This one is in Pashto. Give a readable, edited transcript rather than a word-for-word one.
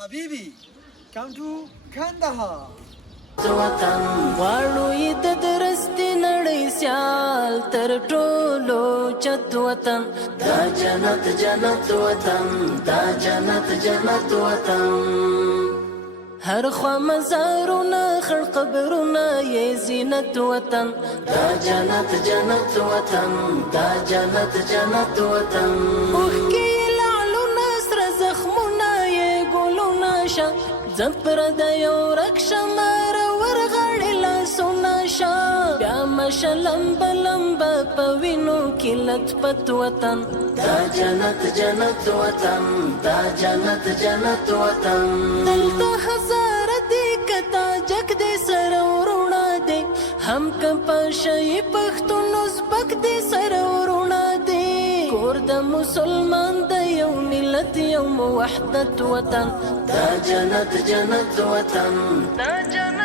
Habibi, come to Kandahar. وطن غواړو یې د درستې نړۍ سیال تر ټولو چت وطن دا جنت جنت وطن دا جنت جنت وطن هر خوا مزارونه خړ قبرونه یې زینت وطن دا جنت جنت وطن دا جنت جنت وطن اوښکې لعلونه سره زخمونه یې ګلونه شه زپر د یو رکشمار ورغړې لاسونه شه بیا مشه لمبه لمبه په وینو کې لت پت وطن دا جنت جنت وطن دا جنت جنت وطن دلته هزاره دی کتا جګ دی سره ورونه دی هم که په شی پښتون ازبک دی سره ورونه دی کور د مسلمان د یو ملت یو وحدت وطن دا جنت جنت وطن دا جنت